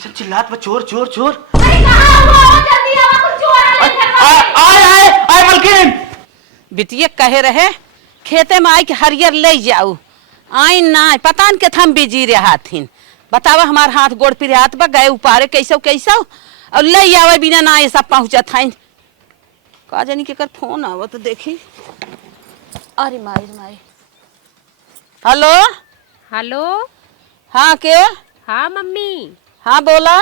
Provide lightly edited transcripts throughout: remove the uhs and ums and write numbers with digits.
कैसे चिल्लात बा चोर चोर चोर। अरे कहां हो जल्दी आओ कुछ चोर आए मलकिन। बिटिया कहे रहे खेते में आई के हरियर ले जाऊ आई ना पता न के हम बिजी रहथिन। बतावा हमार हाथ गोड़ पिरात बा गए उपारे कैसो कैसो और ले आवे बिना ना ये सब पहुंचत हईन। का जानी के कर फोन आवत देखी। अरे माई माई। Hello hello. हाँ के हाँ मम्मी। हाँ बोला।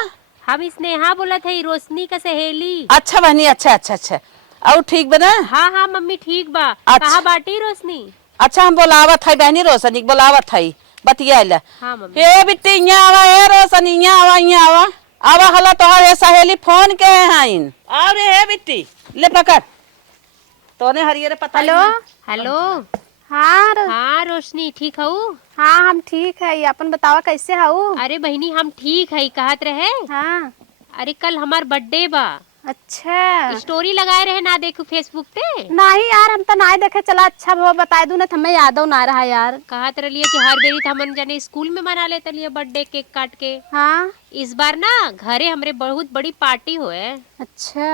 हम स्नेहा बोला थे रोशनी का सहेली। अच्छा बहनी अच्छा अच्छा अच्छा और ठीक बना। हाँ हाँ मम्मी ठीक बा। अच्छा। कहाँ बाटी रोशनी? अच्छा हम बोलावत है बहनी रोशनी बोलावत है बतियाला। हाँ मम्मी। हे बिट्टी यहाँ आवा हे रोशनी यहाँ आवा आवा हला तोहर हे सहेली फोन के हैं और हे बिट्टी ले पकड़ तोने हरियर पता। Hello hello. हाँ हाँ रोशनी ठीक हूँ। हाँ हम ठीक है अपन बतावा कैसे हऊ? अरे बहनी हम ठीक है कहत रहे। हाँ अरे कल हमार बर्थडे बा। अच्छा स्टोरी लगाए रहे ना देखू फेसबुक पे। नहीं यार हम तो ना देखे चला अच्छा वो बता दू ना हमें यादव ना रहा यार। कहत रहिए कि हर बेरी तो हमन जाने स्कूल में मना लेते लिए बर्थडे केक काट के। हाँ इस बार ना घरे हमरे बहुत बड़ी पार्टी होए। अच्छा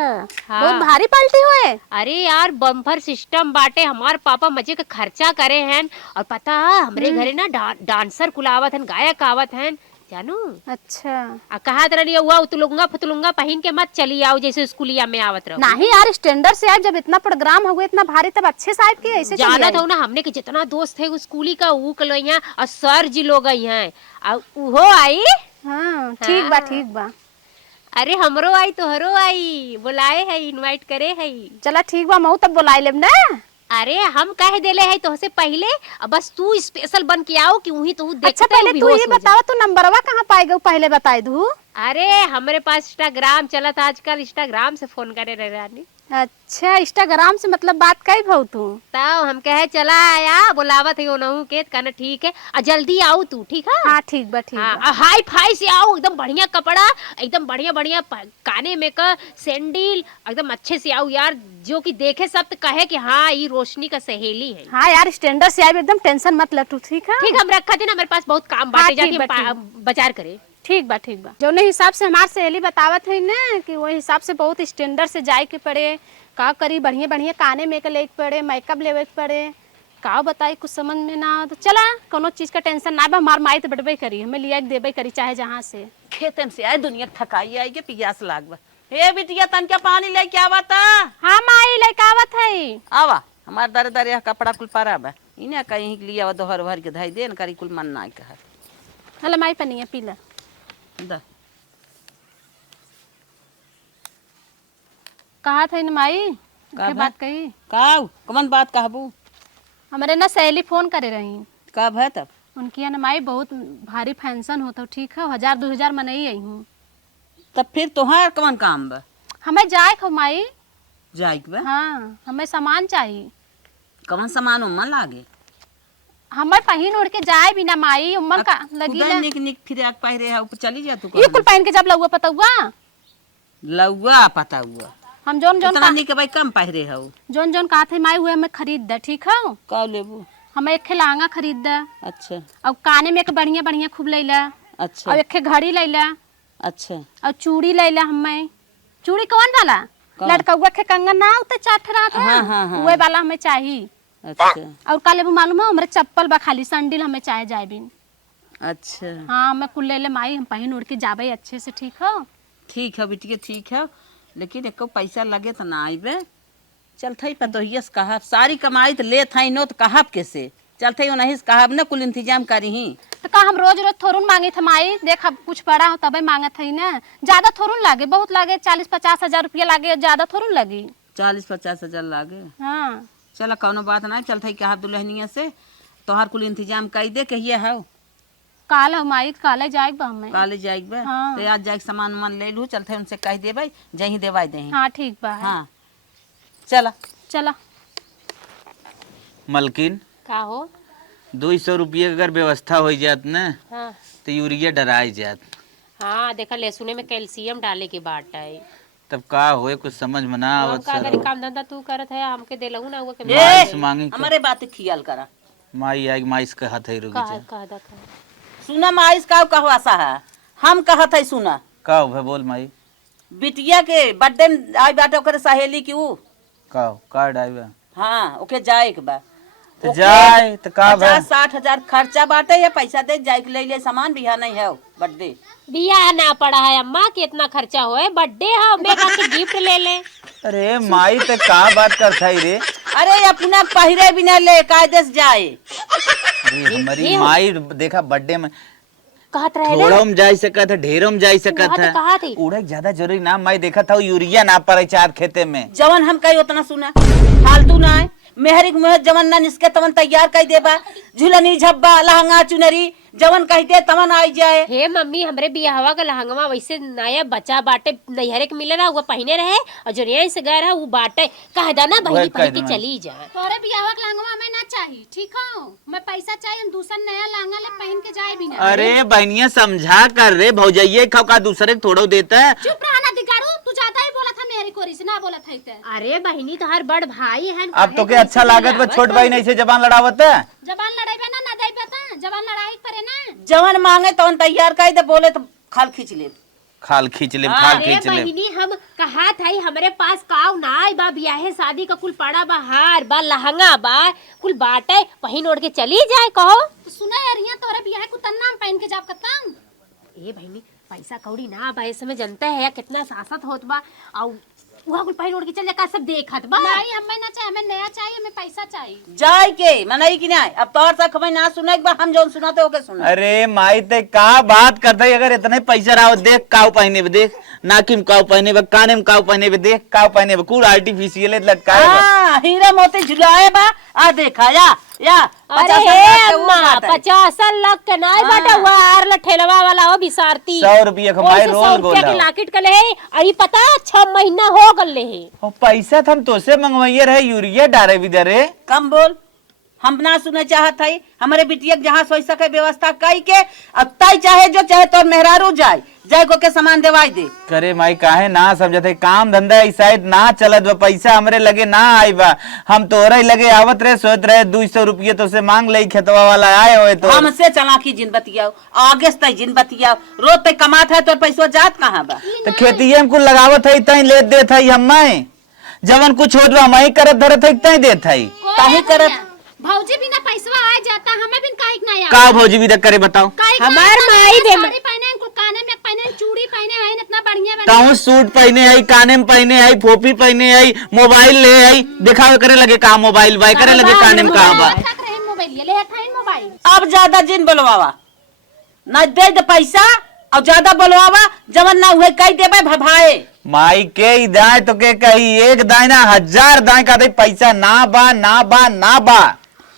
हाँ। बहुत भारी पार्टी हुए। अरे यार बम्पर सिस्टम बाटे हमार पापा मजे का खर्चा करे हैं और पता हमरे घरे ना डांसर कुलावत हैं गायक आवत हैं जानू। अच्छा कहा रही हुआ उतलुंगा फुतलुंगा पहन के मत चली आओ जैसे स्कूलिया में आवत रहो। नहीं यार स्टैंडर्ड से आए जब इतना प्रोग्राम हुआ इतना भारी तब अच्छे से आए कि ऐसे जाना था ना हमने के जितना दोस्त है स्कूली का वो कल और सर जी लोग आई हैं और वो आई। हाँ ठीक बा ठीक बा। अरे हमरो आई तोहरो आई बुलाए है इनवाइट करे है। चला ठीक बा मऊ तब बुलाई लेब ना। अरे हम कह देले है तो से पहले बस तू स्पेशल बन के आओ कि वही तो देखते। अच्छा पहले तू ये बतावा तू नंबरवा कहाँ पाई गई पहले बताई दू। अरे हमारे पास इंस्टाग्राम चला था आजकल इंस्टाग्राम से फोन करे रहे रानी। अच्छा इंस्टाग्राम से मतलब बात कई भाऊ तू तब हम कहे चला आया बुलावत है नहू के कहना ठीक है और जल्दी आओ तू ठीक है। हाँ ठीक बा ठीक बा। हाई फाई से आओ एकदम बढ़िया कपड़ा एकदम बढ़िया बढ़िया काने में का सैंडल एकदम अच्छे से आओ यार जो कि देखे सब तो कहे कि हाँ ये रोशनी का सहेली है। हाँ यार स्टैंडर्ड से आए एकदम टेंशन मत लटू ठीक है। ठीक हम रखा थे ना मेरे पास बहुत काम बाटे जाके बाजार करे। ठीक बा ठीक बा। जो हिसाब से हमार सहेली बतावत है ना कि वो हिसाब से बहुत स्टैंडर्ड से जाए के पड़े का करी बढ़िया बढ़िया काने में के ले के पड़े मेकअप लेवे के पड़े का बताई कुछ समझ में ना तो चला कोनो चीज का टेंशन ना बा हमार माई तो बढ़बे करी हमें लिया के देबे करी चाहे जहाँ से। खेतन से आए दुनिया थकाई आई के पियास लागबा। हे बिटिया तन क्या पानी लेके आवा ता। हाँ माई लेके आवत है। आवा हमार दरे दरे कपड़ा कुल पारा बा इने कहीं के लिया दोहर भर के धाई देन करी कुल मन ना कह। हला माई पनिया पीला दा कहा था माई का बात कही काऊ कमन बात कहबू। हमारे ना सहेली फोन करे रही कब है तब उनकी है ना माई बहुत भारी फंक्शन होता ठीक है 1000-2000 मनई आई हूँ। तब फिर तोहार कमन काम बा। हमें जाए खो माई जाए बा। हाँ हमें सामान चाहिए। कमन सामान उम्मा लागे हमार पहिन उड़ के जाए बिना माई उम्मा का लगी खुदा निक निक फिर आग पहिरे है ऊपर चली जा तू ये कुल पहन के जब लउआ पता हुआ लउआ पता हुआ हम जोन जोन इतना निक भाई कम पहिरे है जोन जोन कहा थे माई हुए हमें खरीद दे ठीक है। का लेबू हमें एक लहंगा खरीद दे। अच्छा और काने में एक बढ़िया बढ़िया खूब ले ला। अच्छा और एक घड़ी ले ला। अच्छा और चूड़ी ले ला हमें चूड़ी कौन वाला लड़का के कंगन ना उते चाठरा था। हाँ, हाँ, हाँ। वो वाला हमें चाहिए। अच्छा और का लेबू मालूम है हमारे चप्पल बा खाली सैंडल हमें चाहे जाए बिन। अच्छा हाँ हमें कुल ले ले माई हम पहिन उड़ के जाबे अच्छे से ठीक है। ठीक है बिटिया ठीक है लेकिन एको पैसा लगे तो ना आइबे चल थई पतोहियस कहब सारी कमाई तो ले थई नो तो कहब कैसे चल थई नहीं कहब ना कुल इंतजाम करी ही तो का हम रोज रोज थोड़न मांगे थे माई देख अब कुछ बड़ा हो तबे मांगत है ना ज्यादा थोड़न लागे बहुत लागे 40-50 हजार रुपया लागे ज्यादा थोड़न लगी 40-50 हजार लागे। हाँ चल कौनो बात नहीं चल थई कहब दुल्हनिया से तोहार कुल इंतजाम कई दे कहिए है काल माई काले जाए हमें काले जाइक बा। हाँ। तो आज जाइक सामान मन ले लू चल थे उनसे कह देबै जहीं देवाई दही। हाँ ठीक बा। हाँ चला चला मलकिन का हो 200 रुपये अगर व्यवस्था हो जात ना हाँ तो यूरिया डराई जात। हाँ देखा लहसुने में कैल्शियम डाले के बाट है तब का होए कुछ समझ में ना हम आवत का सर करी काम धंधा तू करत है हमके देलहू ना हुआ के माइस मांगी हमारे बात खियाल करा माई आई माइस के हाथ है रुकी का जा का दा का सुना माइस का कहवा सा है हम कहत है सुना का हो बोल माई बिटिया के बर्थडे में आई बाटे ओकर सहेली की ऊ का हो का ड्राइवर हाँ ओके जाए के बा तो जाए तो का भाई 50-60 खर्चा बाटे या पैसा दे जाए के ले सामान भी यहाँ नहीं है बर्थडे बियाह ना पड़ा है अम्मा कितना खर्चा होए बर्थडे है मैं का गिफ्ट ले ले। अरे माई तो का बात कर थाई रे। अरे अपना पहिरे बिना ले कायदे से जाए। अरे हमारी माई देखा बर्थडे में कहत रहे थोड़ो में जा सकत है ढेरों में जा सकत वहाँ तो कहा है थी। उड़क ज्यादा जरूरी ना माई देखा था यूरिया ना पड़े चार खेते में जवन हम कही उतना सुना फालतू ना है मेहरी मुहर जवन ना निसके तवन तैयार कर देबा झुलनी झब्बा लहंगा चुनरी जवन कहते तवन आई जाए। हे मम्मी हमरे बियाहवा का लहंगवा वैसे नया बच्चा बाटे नैहरे के मिले ना वो पहने रहे और जो नया से गए रहा वो बाटे कह देना बहनी पहन के चली जाए। तोरे बियाह के लहंगवा हमें ना चाहिए ठीक हो मैं पैसा चाहिए हम दूसरा नया लहंगा ले पहन के जाए भी ना। अरे बहनिया समझा कर रे भौजाइये खाओ का दूसरे को थोड़ो देता है। चुप रहा ना दिगारू तू ज्यादा ही बोला था मेरी कोरी से ना बोला था इते। अरे बहनी तो हर बड़ भाई है अब तो क्या अच्छा लागत बा छोट भाई नहीं से जबान लड़ावत है। जबान लड़ाई पे ना दे पता जबान लड़ाई परे ना जवन मांगे तवन तैयार कर दे बोले तो खाल खींच ले खाल खींच ले खाल अरे खींच ले। बहनी हम कहा था हमारे पास काव ना बा बियाहे शादी का कुल पड़ा बा हार बा लहंगा बा कुल बाटे पहन ओढ़ के चली जाए कहो। तो सुना यार यहाँ तोरे बियाह को तन्ना हम पहन के जाब कतम। ए बहनी पैसा कौड़ी ना बा इस समय जनता है कितना सासत होत बा और वहाँ कुल पहन ओढ़ के चल जा सब देखत बा। नहीं हमें ना चाहिए हमें नया चाहिए हमें पैसा चाहिए। जाए के मनाई की नहीं अब तोर तक हमें ना सुने एक बार हम जो सुनाते हो के सुना। अरे माई ते का बात करता है अगर इतने पैसा रहा देख काव पहने पे देख नाकी में काव पहने पे काने में काव पहने पे देख काव पहने पे कूड़ आर्टिफिशियल लटकाए बा। हीरा मोती झुलाए बा आ देखा या अरे हे अम्मा 50 लाख के नाई बाटा हुआ आर ठेलवा वाला हो बिसारती 100 रुपया कमाई रोल गोल के लाकेट के ले अरे पता 6 महीना हो गल ले और पैसा हम तो से मंगवाइए रहे यूरिया डारे भी दरे कम बोल हम ना सुने चाहत है हमारे बिटिया जहाँ सोई सके व्यवस्था कई के अब तय चाहे जो चाहे तो मेहरारू जाए जाए को के सामान देवाई दे। करे माई काहे ना समझते काम धंधा इस साइड ना चलत बा पैसा हमरे लगे ना आई बा हम तोरे लगे आवत रहे सोच रहे 200 रुपये तो से मांग ले खेतवा वाला आए हुए तो हमसे चलाकी जिन बतियाओ आगे से जिन बतियाओ रोज पे कमात है तो पैसा जात कहाँ बा। तो खेतीये में कुल लगावत है तई ले देत है हमें जवन कुछ होत बा हम करत धरत है तई देत है काहे करत भौजी बिना पैसा आ जाता हमें बिन काहे ना यार का भौजी भी करे बताओ हमार माई दे साड़ी पहने इनको काने में पहने चूड़ी पहने हैं इतना बढ़िया बने ताऊ सूट पहने आई काने में पहने आई फोपी पहने आई मोबाइल ले आई दिखावे करे लगे का मोबाइल बाय करे लगे काने में कहा बा मोबाइल ले था मोबाइल। अब ज्यादा जिन बोलवावा न दे पैसा और ज्यादा बोलवावा जवन ना हुए कई देबे भभाए माई के दाए तो के कही एक दाए ना 1000 दाए का दे पैसा ना बा ना बा ना बा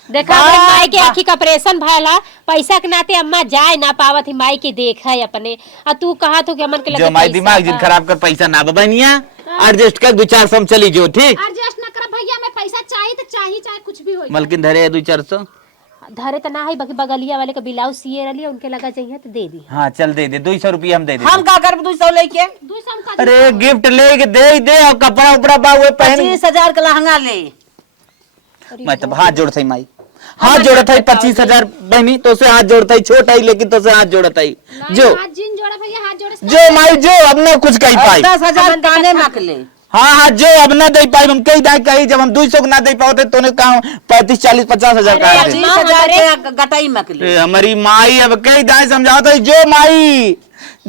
देखा अपने माई के आँखी का ऑपरेशन भला पैसा के नाते अम्मा जाए ना पावत ही माई के देखा है अपने और तू कहा तो कि अमन के लगे जो माई दिमाग जिन खराब कर पैसा ना बनिया एडजस्ट कर 2-4 सौ चली जो ठीक एडजस्ट ना कर भैया मैं पैसा चाहिए तो चाहिए चाहे कुछ भी हो मलकिन धरे 2-400 धरे तो ना है बाकी बगलिया वाले का ब्लाउज सिए रही उनके लगा चाहिए तो दे दी। हाँ चल दे दे 200 रुपया हम दे दे हम का कर 200 लेके 200 अरे गिफ्ट ले के दे और कपड़ा उपड़ा बा वो पहन 25,000 का लहंगा ले। मैं तो हाथ जोड़ता ही माई हाथ जोड़ता ही 25,000 बहनी तो से हाथ जोड़ता ही छोटा ही लेकिन तो से हाथ जोड़ता ही जो हाथ जिन जोड़ा भैया हाथ जोड़े जो माई जो अब ना कुछ कही पाई 10,000 काने मक ले। हाँ हाँ जो अब ना दे पाई हम कई दाई कही जब हम 200 को ना दे पाते तो ने कहा 35-40-50,000 का अरे 25,000 के गटाई मक ले। हमारी माई अब कई दाई समझाता है जो माई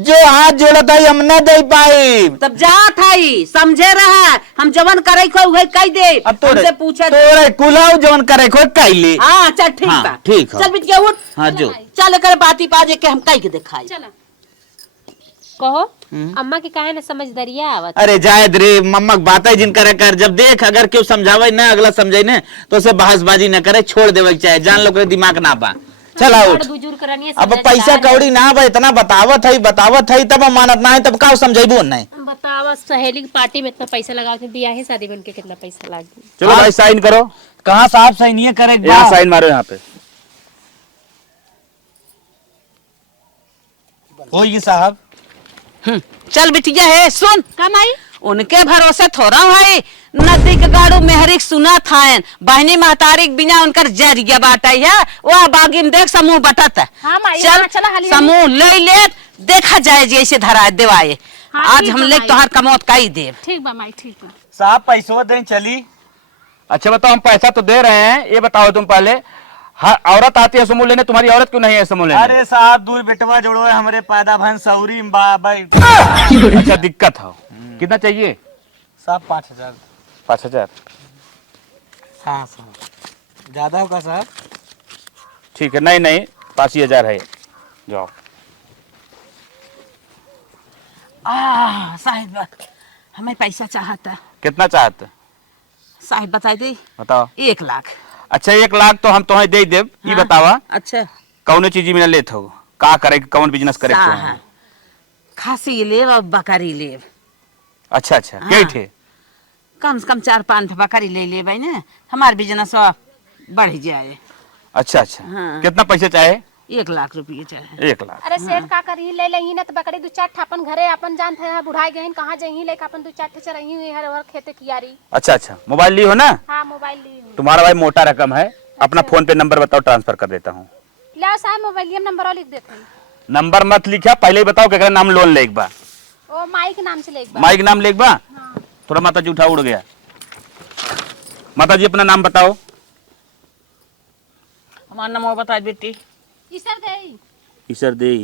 जो हाथ जोड़ता है हम ना दे पाई तब जात है समझे रहा हम जवन करे को उहे कह दे अब तो हमसे पूछे तोरे कुलाऊ जवन करे को कह ले हां चल ठीक हाँ, बा ठीक है। चल बिटिया उठ हाँ जो चल कर बाती पाजे के हम कह के दिखाई। चला कहो अम्मा के काहे ना समझदारिया आवत अरे जायद रे मम्मक बात जिन करे कर जब देख अगर क्यों समझावे ना अगला समझे ने तो उसे बहसबाजी न करे छोड़ देवे चाहे जान लो दिमाग ना बा चला उठ बुजुर्ग करनी अब पैसा कौड़ी ना बा इतना बतावत है तब हम मानत ना है तब का समझेबो नहीं बतावा सहेली की पार्टी में इतना पैसा लगा के बियाह शादी में उनके कितना पैसा लाग चलो भाई साइन करो। कहाँ साहब सही नहीं करे यहाँ साइन मारो यहाँ पे। हो ये साहब चल बिटिया है सुन कमाई उनके भरोसे थोड़ा है नदी के गाड़ू मेहरिक सुना था बहनी महतारी बिना उनकर जरिया बाटा है वो बागी में देख समूह बटत हाँ माई, चल हाँ, चला हाली समूह ले ले देखा जाए जी ऐसे धराए देवाए। हाँ, आज ठीक हम बा ले माई। तोहार कमौत का ही देव। ठीक बा माई, ठीक बा। साहब पैसों दें चली। अच्छा बताओ, हम पैसा तो दे रहे हैं, ये बताओ तुम पहले, हर औरत आती है समूह लेने, तुम्हारी औरत क्यों नहीं है समूह लेने? अरे साहब दूर बेटवा जोड़ो है हमारे पैदा भन सौरी बाबाई। अच्छा दिक्कत हो, कितना चाहिए? साहब 5,000। 5,000? हाँ साहब ज्यादा होगा साहब। ठीक है, नहीं नहीं 5,000 है, जाओ। साहिब हमें पैसा चाहता। कितना चाहते? साहिब बता दे। बताओ। 1 लाख। अच्छा 1 लाख तो हम तुम्हें दे देव। ये हाँ। बतावा अच्छा कौन चीज में लेत हो, का करे, कौन बिजनेस करे? साहब खासी लेव और बकरी लेव। अच्छा अच्छा हाँ। कई थे? कम से कम 4-5 बकरी ले ले भाई ना, हमार बिजनेस बढ़ जाए। अच्छा अच्छा हाँ। कितना पैसे चाहे? 1 लाख रुपये चाहे। 1 लाख। अरे सेठ का करी ले लेही ना तो बकरी 2-4 ठा अपन घरे अपन जानते हैं बुढ़ाई गईन कहाँ जही लेके अपन 2-4 ठे चरही हुई हर और खेते कियारी। अच्छा अच्छा मोबाइल ली हो ना? हाँ मोबाइल ली हूँ। तुम्हारा भाई मोटा रकम है, अपना फोन पे नंबर बताओ, ट्रांसफर कर देता हूँ। ले साहब मोबाइल नंबर लिख देते हैं। नंबर मत लिखा, पहले ही बताओ केकरा नाम लोन ले एक बा। ओ माई के नाम से ले एक बार। माई के नाम ले एक बा। हाँ। थोड़ा माता जी उठा उड़ गया। माता जी अपना नाम बताओ। हमारा नाम बता बेटी। ईसर दे। ईसर देई।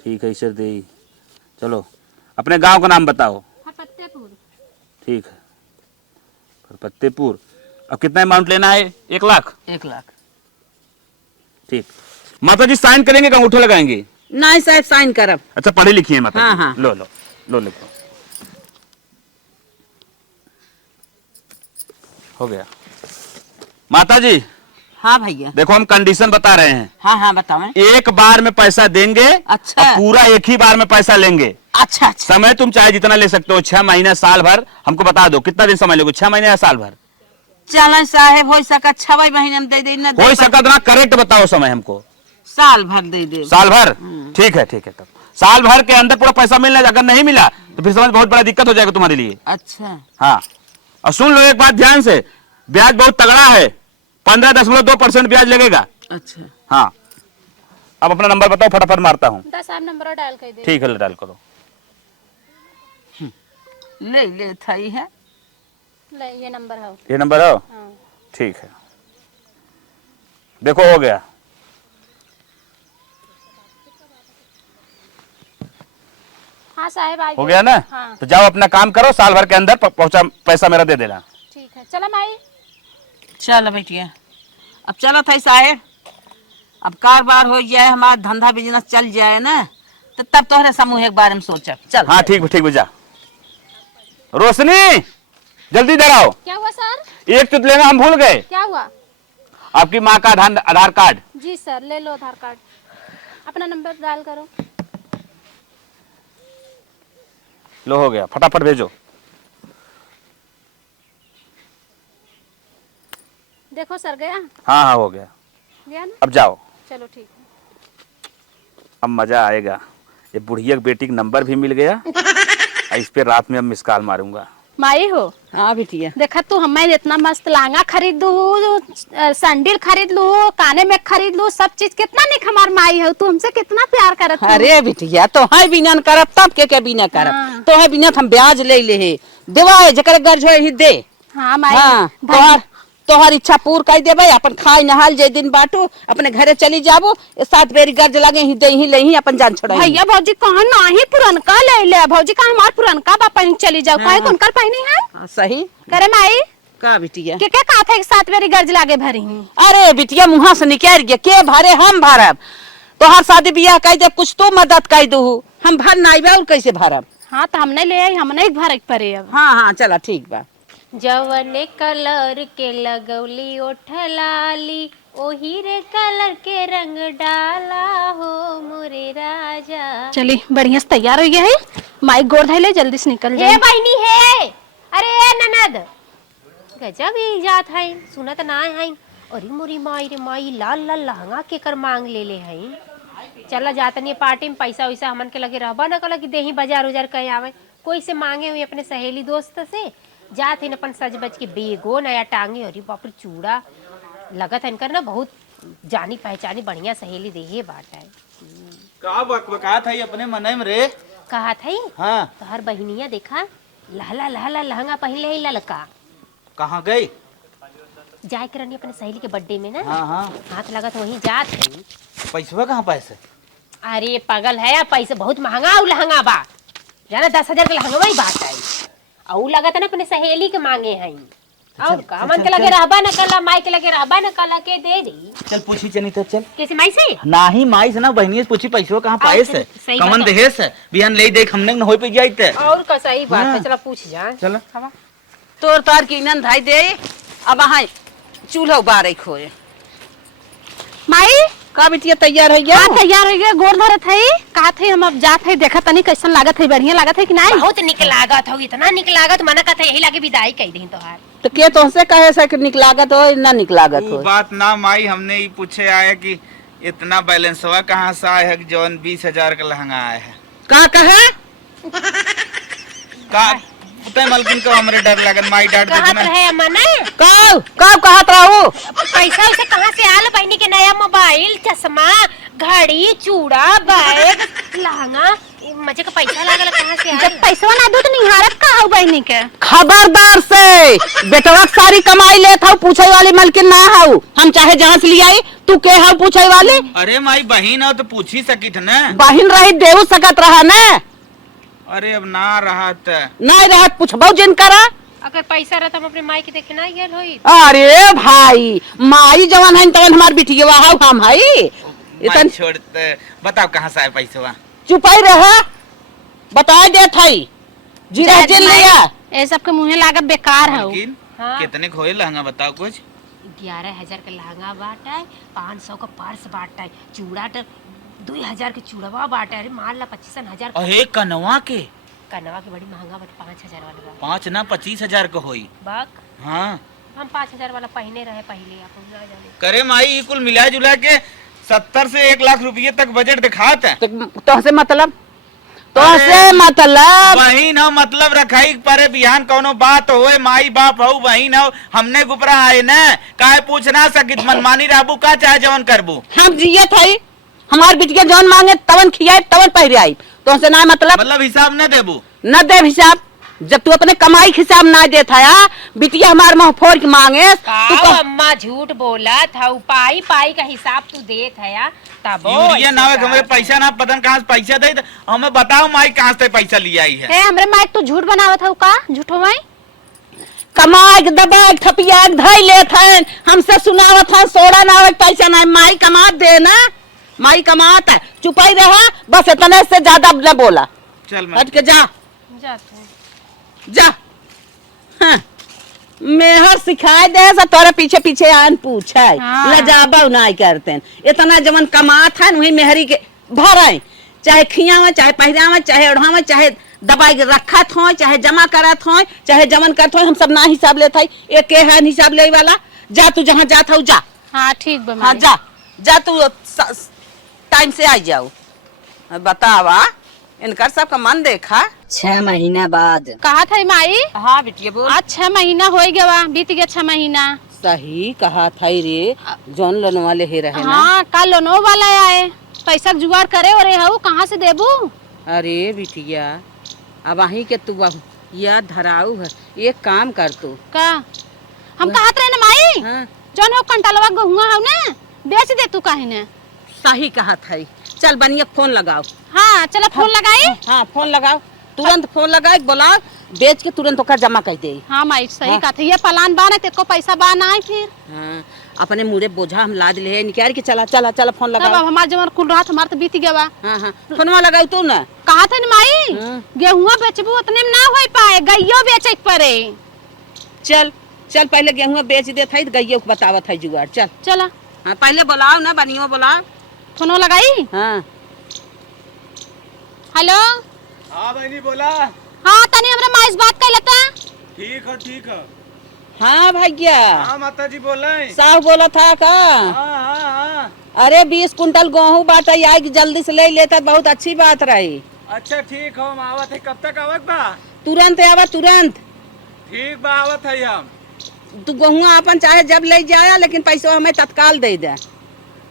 ठीक है ईसर देई। चलो अपने गांव का नाम बताओ। फतेहपुर। ठीक है फतेहपुर। अब कितना अमाउंट लेना है? 1 लाख। 1 लाख। ठीक माता जी साइन करेंगे कि अंगूठे लगाएंगे? नहीं साहब साइन करब। अच्छा पढ़ी लिखी है माता हाँ, जी। हाँ। लो लो लो लिखो। हो गया। माता जी हाँ भैया। देखो हम कंडीशन बता रहे हैं। हाँ हाँ बताओ। एक बार में पैसा देंगे। अच्छा। और पूरा एक ही बार में पैसा लेंगे। अच्छा अच्छा। समय तुम चाहे जितना ले सकते हो, 6 महीना साल भर। हमको बता दो कितना दिन समय लोगे, 6 महीने या साल भर? चलन साहेब हो सका 6 महीने में दे दे ना हो सकता ना, करेक्ट बताओ समय हमको। साल भर दे दे। साल भर? ठीक है तब साल भर के अंदर पूरा पैसा मिलना। अगर नहीं मिला तो फिर समझ बहुत बड़ा दिक्कत हो जाएगा तुम्हारे लिए। अच्छा हाँ और सुन लो एक बात ध्यान से, ब्याज बहुत तगड़ा है, 15.2% ब्याज लगेगा। अच्छा। हाँ अब अपना नंबर बताओ, फटाफट मारता हूँ। दस साहब नंबर डाल कर दे। ठीक है डायल करो। ले थई है। ले ये नंबर है। ये नंबर है? हाँ। ठीक है देखो हो गया। हाँ साहब आ हो गया ना? हाँ। तो जाओ अपना काम करो, साल भर के अंदर पहुंचा पैसा मेरा दे देना। ठीक है चलो माई। चल बेटिया अब चलो थई साहेब, अब कारोबार हो जाए, हमारा धंधा बिजनेस चल जाए ना, तो तब तोहरे समूह के बारे में सोचा। चल। हाँ ठीक जा। रोशनी जल्दी इधर आओ। क्या हुआ सर? एक चुट लेना हम भूल गए। क्या हुआ? आपकी माँ का आधार कार्ड। जी सर ले लो आधार कार्ड। अपना नंबर डायल करो। लो हो गया, फटाफट भेजो। देखो सर गया। हाँ हो गया। गया ना? अब जाओ। चलो ठीक है। अब मजा आएगा। ये बुढ़िया की बेटी का नंबर भी मिल गया। इस पे रात में अब मिस कॉल मारूंगा। माई हो। हाँ बेटिया। देखा तू हमें इतना मस्त लहंगा खरीद लू, सैंडल खरीद लू, काने में खरीद लू, सब चीज कितना निक हमार माई हो। तू हमसे कितना प्यार करत हो। अरे बिटिया तो है बिना न करब तब के बिना करब। हाँ। तो है बिना हम ब्याज ले ले देवा जकर गर्ज हो ही दे। हाँ माई। हाँ तोहर इच्छा पूर कर देबे, अपन खाई नहाल जे दिन बाटो, अपने घरे चली जाबो, 7 बेरी गर्ज लगे ही दे ही ले ही अपन जान छोड़ा। भैया भौजी कहाँ नाही पुरनका ले ले भौजी का हमार पुरनका बा पहन चली जाओ। काहे कौन कर पहनी है? सही करे माई का बिटिया के का था 7 बेरी गर्ज लागे भरी हूँ। अरे बिटिया मुहा से निकल गया के भरे हम भरब। तोहर शादी ब्याह कर दे, कुछ तो मदद कर दू, हम भर नाइबे और कैसे भरब? हाँ तो हमने ले आई, हमने भरे पड़े अब। हाँ चला ठीक बा। जवने कलर के लगौली ओठलाली, ओही रे कलर के रंग डाला हो मोरे राजा। चली बढ़िया से तैयार हो गया है। माई गोड़ धैले जल्दी से निकल हे जाए। बहनी हे, अरे ननद गजब ही जात है, सुनत ना है। अरे मोरी माई रे माई, लाल लाल लहंगा के कर मांग ले ले है। चला जातनी पार्टी में पैसा वैसा हमन के लगे रहबा न कल कि देही बाजार उजार कहीं आवे, कोई से मांगे हुए अपने सहेली दोस्त से जात है अपन सज बज के बेगो नया टांगे। अरे बाप रे चूड़ा लगत है इनकर ना बहुत जानी पहचानी बढ़िया सहेली देहे बाटे। का बकबका था अपने मन में रे? कहा थई हाँ तोहर बहिनिया देखा लहला लहला लहंगा पहले ही ललका कहाँ गई? जाए के रहनी अपने सहेली के बर्थडे में ना। हाँ हाँ हाथ लगा तो वहीं जात है। पैसा कहाँ पैसे? अरे पागल है पैसे बहुत महंगा लहंगा बा जाना 10,000 का लहंगा ही बात है। और लगा था ना अपने सहेली के मांगे हैं और का मन के लगे रहबा न कला माई के लगे रहबा न कला के दे दी। चल पूछी चनी तो चल। कैसे माई से? नाही माई से ना बहनी से पूछी पैसा कहाँ आ, पैसे सही कमन बात है। देहे से बिहान ले देख हमने न होई पे जाई ते। और का सही बात है। हाँ। चला पूछ जा। चल तोर तार की नन धाई दे अब हाँ चूल्हा बारे खोए। माई का बिटिया तैयार है गया? हाँ तैयार हो गया गोड़ धरत है। कहा थे हम अब जात है देखा तनी कैसन लागत है बढ़िया लागत है कि नहीं? बहुत निक लागत हो इतना निक लागत मना कहता यही लागे विदाई कह दी तोहार। तो के तुमसे कहे से कि निकलागत हो ना निकलागत वो हो? बात ना माई हमने ही पूछे आया कि इतना बैलेंसवा कहाँ से आया है कि जौन 20,000 का लहंगा आया है। का कहे? का उतने मलकिन को हमरे डर लगन माई डांट कहत देना। रहे मना कब कब कहत रहू? पैसा उसे कहाँ से आल बहनी के नया मोबाइल चश्मा घड़ी चूड़ा बैग लहंगा मजे का पैसा लागल कहाँ से आल? जब पैसा ना दू तो निहारत का हो बहनी के? खबरदार से बेटवा सारी कमाई लेत हूँ पूछे वाली मलकिन ना हूँ। हम चाहे जहाँ से लियाई तू के हूँ पूछे वाली? अरे माई बहन हो तो पूछ ही सकी थ ना। बहिन रही देऊ सकत रहा न? अरे अब ना रहा त नहीं रहत पूछबो जिन करा। अगर पैसा रहता हम अपने माई के देखे ना गेल होई। अरे भाई माई जवान है तवन हमार बिटिया हऊ हम हई माई इतन छोड़ त बताओ कहाँ से आया पैसा? चुपाई रहा बताए दे थई जीरा जिन लिया। ए सब के मुँहे लागत बेकार है। मलकिन हाँ। कितने खोए लहंगा बताओ कुछ? 11,000 का लहंगा बाटा 500 का पर्स बाटा चूड़ा 2,000 के चूड़वा बाटा। अरे मान ला 25,000 अहे कनवा के कनवा के बड़ी महंगा बाटा 5,000 वाला बा। 5 ना 25,000 का होई। बाक हाँ हम 5,000 वाला पहने रहे पहले अपन ना जाने। करे माई ये कुल मिला जुला के 70 से 1 लाख रुपये तक बजट दिखात है। तोहसे मतलब तोहसे मतलब बहिन हो मतलब रखाई पर बिहान कोनो बात होए माई बाप हो बहिन हो हमने गुपरा आए न काहे पूछ ना सकित मनमानी रहबू का चाहे जवन करबू। हम जिये थई हमार बिटिया जौन मांगे तवन खियाई तवन पहिरे आई। तुमसे ना मतलब हिसाब न देबू? न दे हिसाब जब तू अपने कमाई के हिसाब ना दे था बिटिया हमार मुंह फोड़ के मांगे तू काओ अम्मा झूठ बोला था पाई पाई का हिसाब तू देत है या तब यूरिया ना हमें पैसा ना पता कहाँ से पैसा दे हमें बताओ माई कहाँ से पैसा लिया आई है। ए हमरे माई तू झूठ बनावत हऊ का? झूठो माई कमाई के दबाई ठपिया के धई लेत है हमसे सुनावत है सोड़ा ना आवे पैसा ना माई कमा दे ना माई कमात है चुपाई रहा बस इतने से ज्यादा न बोला। चल मैं हट के जा जा हाँ। मेहर सिखाए दे से तोरे पीछे पीछे आन पूछे हाँ। लजाबा नहीं करते इतना जवन कमात है वही मेहरी के भरे चाहे खियावे चाहे पहिरावे चाहे ओढ़ावे चाहे दबाई के रखत हो चाहे जमा करत हो चाहे जमन करत हो हम सब ना हिसाब लेत हई एक है हिसाब ले वाला। जा तू जहाँ जात हो जा। हाँ ठीक बा हाँ माई। जा जा तू टाइम से आई जाओ। बतावा इनका सबका मन देखा 6 महीना बाद। कहा था माई? हाँ बिटिया बोल। आज 6 महीना हो गया बीत गया 6 महीना। सही कहा था रे जौन लोन वाले ही रहे ना। हाँ कल लोनो वाला आए पैसा जुगाड़ करे और हऊ कहाँ से देबू? अरे बिटिया अब वहीं के तू यह धराऊ है एक काम कर तू का हम कहत रहे ना माई हाँ। जौन हो कंटलवा गहुआ हऊ ना बेच दे तू काहे ने? सही कहा था चल बनिया फोन लगाओ। हाँ चलो फोन लगाई। हाँ फोन लगाओ तुरंत फोन लगाए बोला बेच के तुरंत ओकर जमा कर दे। हाँ माई सही हाँ। कहा था ये पलान बा ना तेको पैसा बा ना आई फिर। हाँ अपने मुड़े बोझा हम लाद ले निकाल के चला चला चला फोन तब लगाओ। अब हमार जवन कुल रात हमार तो बीत गया बा। हाँ हाँ फोनवा लगाओ तू ना। कहा था ना माई हाँ। गेहुआ बेचबू उतने में ना हो पाए गइयो बेचे के पड़े। चल चल पहले गेहूं बेच दे था गइयो को बतावत है जुगाड़ चल। चला हाँ पहले बुलाओ ना बनियो बुलाओ। फोनो लगाई। हाँ हेलो हाँ बहनी बोला। हाँ तनी हमरा माइस बात कर लेता। ठीक है। हाँ भैया हाँ माता जी बोले। साहब बोला था का? हाँ अरे 20 कुंटल गेहूं बाटा आई जल्दी से ले लेता बहुत अच्छी बात रही। अच्छा ठीक हो हम आवत है कब तक आवत बा? तुरंत आवा तुरंत। ठीक बा आवत है हम। तू गेहूं अपन चाहे जब ले जाया लेकिन पैसा हमें तत्काल दे दे।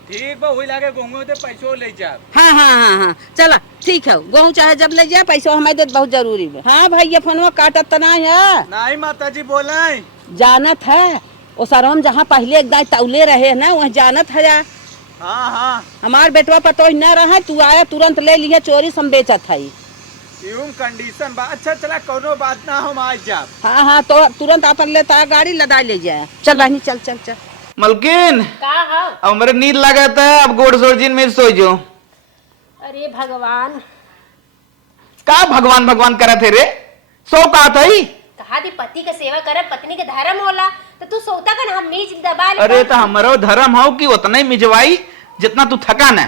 ठीक बा, वही लागे घूमो ते पैसो ले जा। हाँ हाँ हाँ हाँ चला ठीक है, गहूँ चाहे जब ले जाए पैसा हमें दे बहुत जरूरी है। हाँ भैया फोनवा काटत तो नहीं है, नहीं माता जी बोलाई। जानत है वो सरम जहाँ पहले एक दाई तौले रहे ना वह जानत है या। हाँ हाँ हमार बेटवा पतो न रहा, तू आया तुरंत ले लिया, चोरी सम बेचत है। यूं कंडीशन बा। अच्छा चला कोनो बात ना, हम आज जा। हाँ हाँ तो तुरंत अपन लेता गाड़ी लदा ले जाए। चल बहनी चल चल चल। मलकिन का हो? अब मेरे नींद लगता है, अब गोड़ सोड़ जिन में सो जो। अरे भगवान, का भगवान भगवान करा थे रे, सो का थई। कहा दी पति का सेवा करे पत्नी के धर्म होला, तो तू सोता का हम मीज दबा ले। अरे तो हमारो धर्म हो कि उतना ही मिजवाई जितना तू थका न।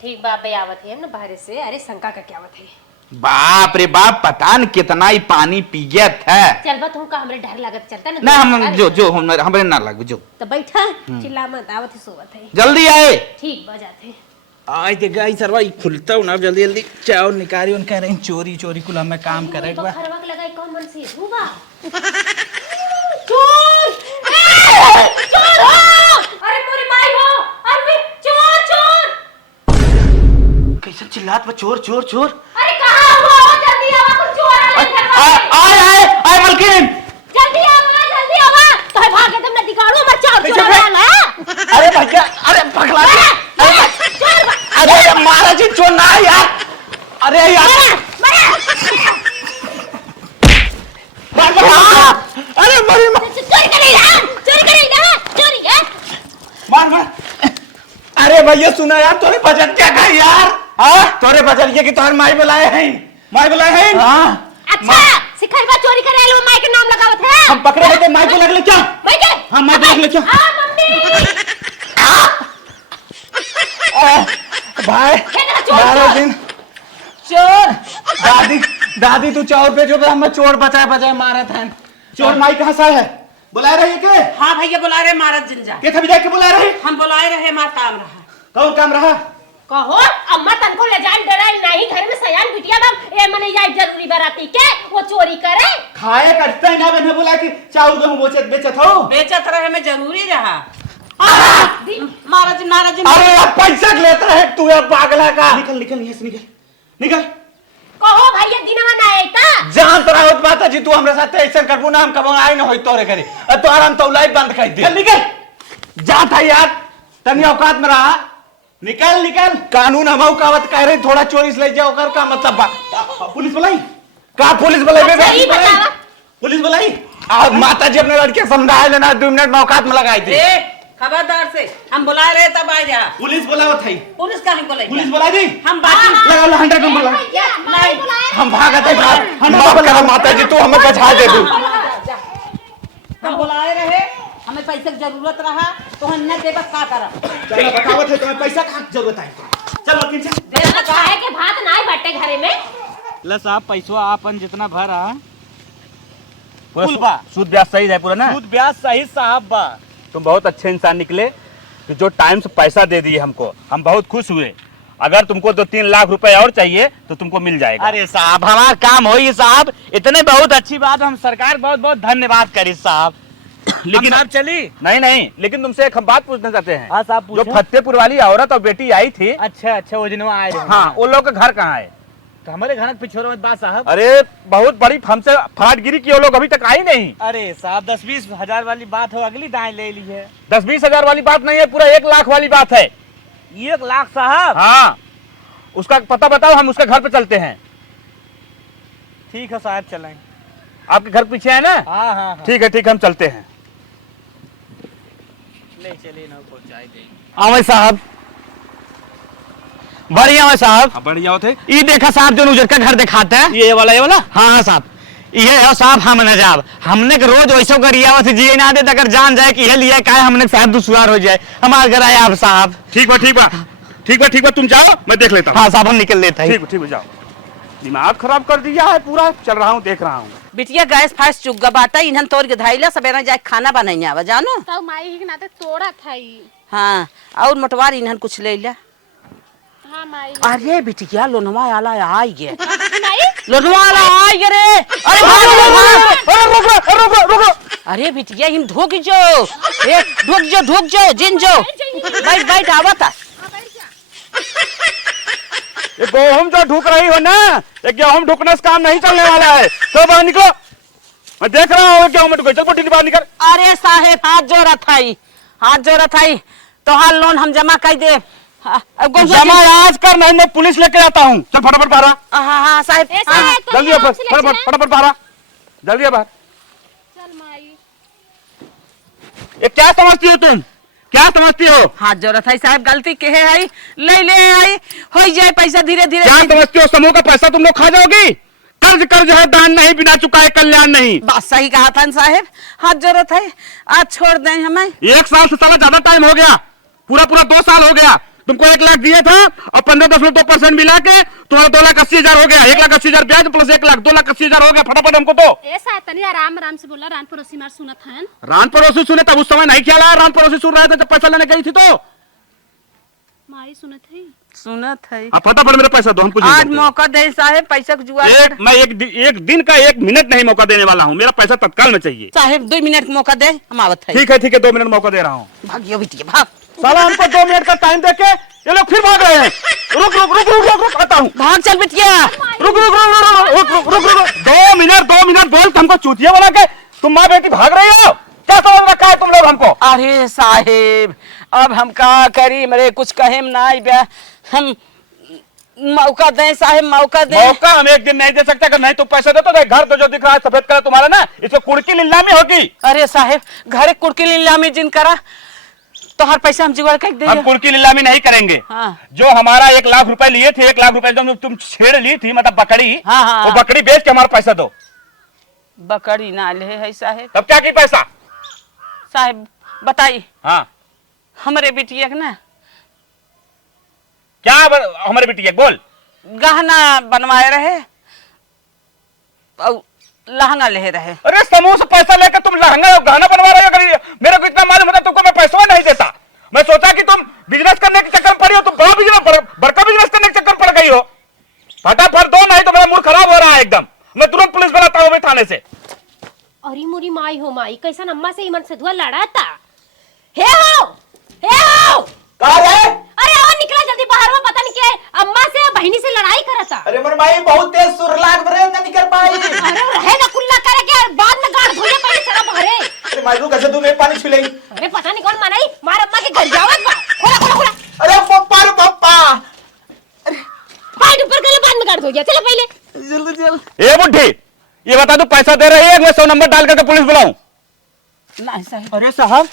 ठीक बाप पे आवत है ना बाहर से। अरे शंका का क्या आवत है? बाप रे बाप, पता न कितना ही पानी पी गया था। चल बा तुमका हमरे डर लागत चलता ना। ना हम जो हमरे ना लगो जो। तो बैठा चिल्ला मत, आवत है सोवत है। जल्दी आए। ठीक बा जाते। आज ते गाई सरवा खुलता हूं ना, जल्दी जल्दी चाव निकारी उन कह रहे चोरी चोरी कुल हमें काम करे तो बा। खरवा के लगाई कौन मन से हुआ? चोर! चोर हो! अरे मोरी माई हो! अरे चोर चोर! कैसे चिल्लात बा, चोर चोर चोर। अरे कहां हो? जल्दी आवा, कुछ चोर आ रहा है। आए मलकिन। जल्दी आवा तो भागे तुमने दिखाड़ो मत, चोर चोर वाला। अरे भैया, अरे पगला। अरे मारा जी चोर ना यार। अरे यार अरे मरी चोरी है। मार। अरे भैया सुना यार, तोरे बचत क्या का यार। हाँ तोरे बचत ये कि तोहर माई बुलाए हैं, माई बुलाए हैं। हाँ अच्छा सिखरवा चोरी करे लो, माई के नाम लगावत है। हम पकड़े गए थे, माई को लग ले क्या। माई के? हाँ माई को लग ले क्या। मम्मी भाई बारह दिन चोर दादी तू चार पे जो हमें चोर बचाए मारा था। चोर माई कहाँ सा है, बुला रही है के? हाँ भैया बुला रहे महाराज जिंजा के था जाके बुला रही। हम बुलाए रहे मार काम रहा। कौन काम रहा? कहो अम्मा तनको ले जान डराई नहीं, घर में सयान बिटिया बम ए मने जाए जरूरी बराती के वो चोरी करे। खाए करते ना बने बुला के चावल गेहूं बेचत हो। बेचत रहे में जरूरी रहा। महाराज अरे यार पैसा लेता है तू यार, पागला का। निकल यहीं से निकल। कहो भैया दिनवा ना आईता जान तोरा होत बात है जी, तू हमरे साथ ऐसा करबू ना, हम कब आए न होई तोरे करे। तो आराम तो लाइट बंद कर दे। निकल जा था यार, तनी औकात में रहा। निकल कानून हम औकात कह रहे, थोड़ा चोरी से ले जाओ कर का मतलब बा। पुलिस बुलाई का? पुलिस बुलाई आप माता जी अपने लड़के समझाए लेना, 2 मिनट में औकात में लगाई थी। खबरदार से हम बुलाए रहे तब आ जा। पुलिस बुलाओ थी। पुलिस का नहीं बुलाई, पुलिस बुला दी। हम बाकी लगा 100 नंबर लगा। नहीं हम भागते माता जी, तू हमें बचा दे तू। हम बुलाए रहे, हमें पैसे की जरूरत रहा तो हम न देबा का करब। चलो बतावत है तुम्हें पैसा कहाँ की जरूरत है। चलो वकील साहब, देना खाए के भात ना बटे घरे में। ले साहब पैसा आपन जितना भर रहा पूरा सूद ब्याज सही है पूरा ना। सूद ब्याज सही साहब बा। तुम बहुत अच्छे इंसान निकले कि जो टाइम से पैसा दे दिए हमको, हम बहुत खुश हुए। अगर तुमको 2-3 लाख रुपए और चाहिए तो तुमको मिल जाएगा। अरे साहब हमारा काम हो ही साहब, इतने बहुत अच्छी बात, हम सरकार बहुत बहुत धन्यवाद करी साहब। लेकिन आप चली। नहीं, लेकिन तुमसे एक हम बात पूछना चाहते हैं। हाँ साहब जो फतेहपुर वाली औरत और बेटी आई थी, अच्छा वो जिनवा आए रहे। हाँ उन लोग का घर कहाँ है? तो हमारे घर के पिछोर में बात साहब। अरे बहुत बड़ी हमसे फराटगिरी की, वो लोग अभी तक आई नहीं। अरे साहब 10-20 हजार वाली बात हो, अगली दाएं ले ली है। 10-20 हजार वाली बात नहीं है, पूरा 1 लाख वाली बात है। 1 लाख साहब? हाँ उसका पता बताओ, हम उसके घर पे चलते हैं। ठीक है साहब चलेंगे। आपके घर पीछे है ना? हाँ ठीक है हम चलते हैं। ले चलिए ना पहुंचाई दे। आवे साहब, बढ़िया है साहब। बढ़िया होते। ये देखा साहब जो उजर का घर दिखाते हैं, ये वाला हाँ साहब ये है साहब। हम न जाब, हमने के रोज वैसा करिया जिए ना दे, अगर जान जाए कि ये लिया का हमने साहब दुश्वार हो जाए, हमारे घर आए आप साहब। ठीक बा तुम जाओ, मैं देख लेता हूँ। हाँ साहब हम निकल लेते हैं। ठीक है जाओ। दिमाग खराब कर दिया है पूरा, चल रहा हूँ देख रहा हूँ। बिटिया गैस फास चुग्गा बाता इन्हन तोड़ के धाइला सवेरा जाए खाना बनाई आवा जानो। तब माई के नाते तोड़ा था ई। हाँ और मटवार इन्हन कुछ ले ला। हाँ माई। अरे बिटिया लोनवा आला आई गे, माई लोनवा आला आई गे रे। अरे रुको अरे बिटिया इन ढुक जो, ए ढुक जो जिन जो, बैठ आवा था। ये गेहूं जो ढुक रही हो ना, ये गेहूं ढुकने से काम नहीं चलने वाला है। तो बाहर निकलो, मैं देख रहा हूँ गेहूं में ढुके। चल पुट्टी बाहर निकल। अरे साहेब हाथ जोड़ा था तो हाल लोन हम जमा कर दे। जमा आज कर, नहीं मैं पुलिस लेके आता हूँ। चल फटाफट बाहर आ। हाँ साहेब, जल्दी आ, फटाफट बाहर आ, जल्दी आ बाहर। ये क्या समझती हो तुम, क्या समझती हो? हाथ जोड़ा था साहब, गलती के है आई, ले आई हो जाए पैसा धीरे धीरे। क्या समझती हो समूह का पैसा तुम लोग खा जाओगी? कर्ज है, दान नहीं, बिना चुकाए कल्याण नहीं। बात सही कहा था साहब, हाथ जोड़ा था, आज छोड़ दें हमें। 1 साल से साला ज्यादा टाइम हो गया, पूरा 2 साल हो गया। तुमको 1 लाख दिया था और 15.2% मिला के तुम्हारा 2,80,000 हो गया। 1,80,000 ब्याज प्लस 1 लाख, 2,80,000 हो गया। फटाफट हमको तो ऐसा तनी आराम से बोला, रान पड़ोसी मार सुनत है। रान पड़ोसी सुने तब उस समय नहीं ख्याल आया। रान पड़ोसी सुन रहे थे जब पैसा लेने गई थी तो माई सुनत है। अब फटाफट मेरा पैसा दो, हमको आज मौका दे साहेब, पैसा का जुआ। मैं एक दिन का 1 मिनट नहीं मौका देने वाला हूँ। मेरा पैसा तत्काल में चाहिए। साहेब 2 मिनट का मौका दे, हम आवत है। ठीक है 2 मिनट मौका दे रहा हूँ। भागियो बिटिया भाग। साला हमको 2 मिनट का टाइम देके ये लोग फिर भाग रहे हैं। रुक आता हूँ। भाग चल बिटिया। रुक 2 मिनट बोल। तुमको चूतिया बना के तुम माँ बेटी भाग रही हो? क्या समझ रखा है तुम लोग हमको? अरे साहेब अब हम क्या करी, मेरे कुछ कहे ना बे, हम मौका दें साहेब, मौका दें। मौका हम एक दिन नहीं दे सकते। अगर नहीं तो पैसा दे तो घर तो जो दिख रहा है सफेद कलर तुम्हारा ना, इसमें कुड़की नीलामी होगी। अरे साहेब घर कुड़की नीलामी जिन करा तो हर पैसा हम जुगाड़ कर हम दे। कुड़की नीलामी नहीं करेंगे। हाँ। जो हमारा 1 लाख रुपए लिए थे, 1 लाख रुपए जो तुम छेड़ ली थी, मतलब बकरी, हाँ। वो बकरी बेच के हमारा पैसा दो। बकरी ना ले है साहेब। तब क्या की पैसा? साहेब बताइए। हाँ हमारे बिटिया ना क्या हमारे बिटिया बोल। गहना बनवाए रहे और लहंगा ले रहे। अरे समूह से पैसा लेकर तुम लहंगा और गहना बनवा रहे हो? अगर मेरे को इतना मालूम होता तुमको मैं पैसा नहीं देता। मैं सोचा कि तुम बिजनेस करने के चक्कर में पड़ी हो, तुम बड़का बिजनेस करने के चक्कर में पड़ गई हो। फटाफट दो, नहीं तो मेरा मूड खराब हो रहा है एकदम। मैं तुरंत पुलिस बुलाता हूँ थाने से। अरे मुरी माई हो माई, कैसा अम्मा से इमन से धुआ लड़ाता। हे हो अरे आओ निकला जल्दी बाहर। वो पता नहीं क्या अम्मा से बहनी से लड़ाई करता। अरे मोर माई बहुत तेज सुर लाग रहे ना, निकल पाई। अरे रहेगा कुल्ला करे के बाद में गाड़ धोए पहले सारा भरे। अरे माई रू कैसे तू मेरे पानी छुलाई? अरे पता नहीं कौन मनाई, मार अम्मा के घर जावत बा। खोला अरे पप्पा रे पप्पा। फाइट ऊपर के बाद में गाड़ धो गया। चलो पहले जल्दी चल। ए बुढ़ी ये बता दो पैसा दे रही है? मैं 100 नंबर डाल करके पुलिस बुलाऊं? नहीं साहब। अरे साहब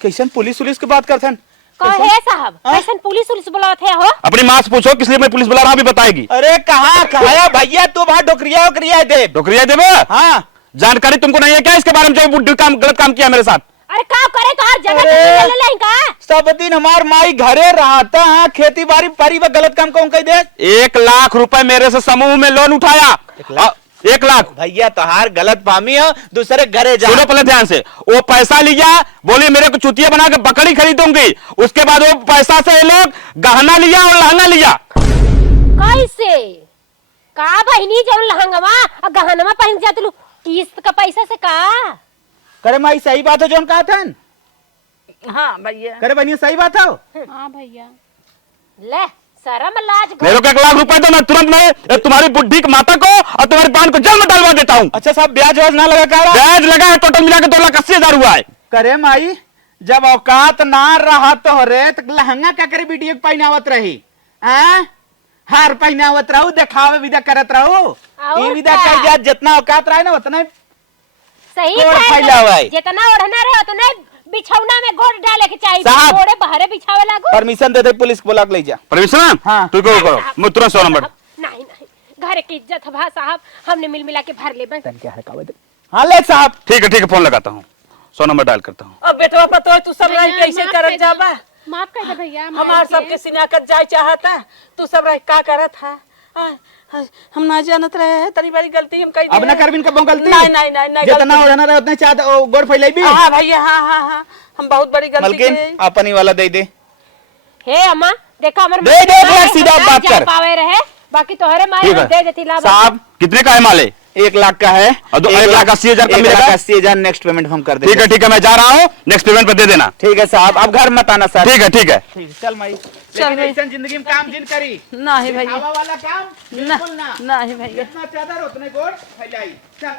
कैसन पुलिस के बात करथन? कहे साहब कैसन पुलिस बुलावत है हो? अपनी माँ से पूछो किस लिए मैं पुलिस बुला रहा हूं, अभी बताएगी। अरे कहाँ भैया तू वहाँ डोकरिया दे। डोकरिया देवे? हाँ जानकारी तुमको नहीं है क्या इसके बारे में जो बुढ़ी गलत काम किया मेरे साथ? अरे का करे तो हर जगह अरे! ले लें का। सब दिन हमार माई घरे रहता है, खेती बाड़ी परी व गलत काम कौन कह दे। 1 लाख रुपए मेरे से समूह में लोन उठाया। 1 लाख भैया तोहार गलत फामी है, दूसरे घरे जा। सुनो पहले ध्यान से। वो पैसा लिया, बोली मेरे को चुतिया बना के बकरी खरीदूंगी। उसके बाद वो पैसा से ये लोग गहना लिया और लहंगा लिया। कैसे का बहनी जब लहंगवा और गहनवा पहन जात लू किस्त का पैसा से का? करे माई सही बात है जोन कहा था। हाँ भैया। करे बनिए सही बात है। हाँ भैया। ले शर्म लाज मेरे को 1 लाख रुपए दो, मैं तुरंत में तुम्हारी बुढ़ी की माता को और तुम्हारी बहन को जेल में डलवा देता हूँ। अच्छा साहब ब्याज व्याज ना लगा का? ब्याज लगा है, टोटल मिला के 2,80,000 हुआ है। करे माई जब औकात ना रहा तो रे तो लहंगा क्या करे बेटी पहनावत रही? हार पहनावत रहू, देखावे विदा करत रहू। ये विदा कर जा जितना औकात रहा ना उतना सही गोड़ है। फैला हुआ है। जितना ओढ़ना रहे उतना बिछौना में गोड़ डाले के चाहिए। साहब। गोड़े बाहरे बिछावे लागू। परमिशन दे दे पुलिस को बुला के ले जा। परमिशन? हाँ। तू करो मैं तुरंत 100 नंबर। नहीं घर की इज्जत है साहब, हमने मिल मिला के भर ले बस। हाँ ले साहब। ठीक है फोन लगाता हूँ, 100 नंबर डायल करता हूँ। अब बेटवा पतो तू सब रह कैसे माफ करत कर जाबा? माफ कर दे भैया। हमार सबके सिनाकत जाए चाहता, तू सब रह का करत है? हम ना जानत रहे हैं, तनी बड़ी गलती हम कही। अब ना करबिन कब गलती? नहीं जितना ओढ़ना रहे उतना चाहत गोड़ फैलाई भी। हाँ भैया हाँ हम बहुत बड़ी गलती मलकिन की। अपनी वाला दे दे। हे अम्मा देखा हमर दे, एक लाख सीधा बात कर। पावे रहे बाकी तोहरे मारे ठीक है। दे देती ला। साहब कितने का है माले? 1 लाख का है और 1,80,000 का मिलेगा? 1,80,000 नेक्स्ट पेमेंट हम कर देंगे। ठीक है मैं जा रहा हूँ, नेक्स्ट पेमेंट पर दे देना। ठीक है साहब, अब घर मत आना सर। ठीक है चल माई। चल भाई। लेकिन जिंदगी में काम जिन करी नहीं भैया हवा वाला काम बिल्कुल ना नहीं भैया जितना चादर उतने गोड़ फैलाई। चल